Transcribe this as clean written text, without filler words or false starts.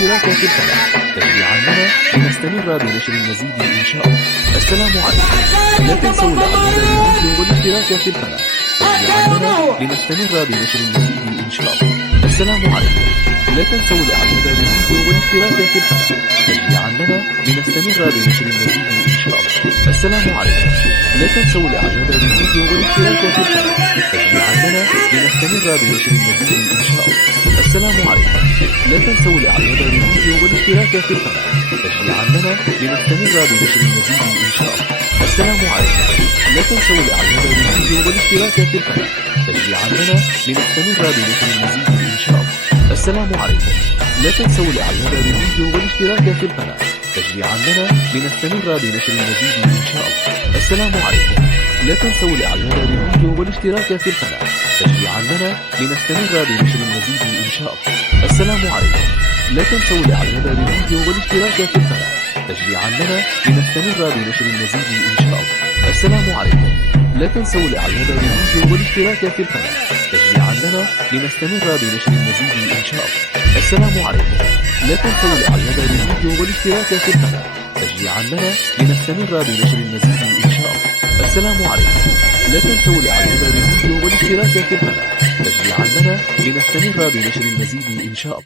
والاشتراك في القناة تشجيعا لنا لنستمر بنشر المزيد إن شاء الله. السلام عليكم. لا تنسوا الإعجاب بالفيديو والاشتراك في القناة تشجيعا لنا لنستمر بنشر المزيد إن شاء الله. السلام عليكم. لا تنسوا الإعجاب بالفيديو والاشتراك في القناة تشجيعا لنا لنستمر بنشر المزيد إن شاء الله. السلام عليكم. لا تنسوا الإعجاب بالفيديو والاشتراك في القناة تشجيعا لنا لنستمر بنشر المزيد إن شاء الله. السلام عليكم. لا تنسوا الإعجاب بالفيديو والاشتراك في القناة تشجيعا لنا لنستمر بنشر المزيد إن شاء الله. السلام عليكم. لا تنسوا الإعجاب بالفيديو والاشتراك في القناة تشجيعا لنا لنستمر بنشر المزيد إن شاء الله. السلام عليكم. لا تنسوا الإعجاب بالفيديو والاشتراك في القناة تشجيعا لنا لنستمر بنشر المزيد إن شاء الله. السلام عليكم. لا تنسوا الإعجاب بالفيديو والاشتراك في القناة تشجيعا لنا لنستمر بنشر المزيد إن شاء الله. السلام عليكم. لا تنسوا الإعجاب بالفيديو والاشتراك في القناة تشجيعا لنا لنستمر بنشر المزيد إن شاء الله. السلام عليكم. لا تنسوا الإعجاب بالفيديو والاشتراك في القناة تشجيعا لنا لنستمر بنشر المزيد إن شاء الله. السلام عليكم. لا تنسوا الإعجاب بالفيديو والاشتراك في القناة تشجيعا لنا لنستمر بنشر المزيد إن شاء الله. السلام عليكم. لا تنسوا الإعجاب بالفيديو والاشتراك في القناة تشجيعا لنا لنستمر بنشر المزيد إن شاء الله.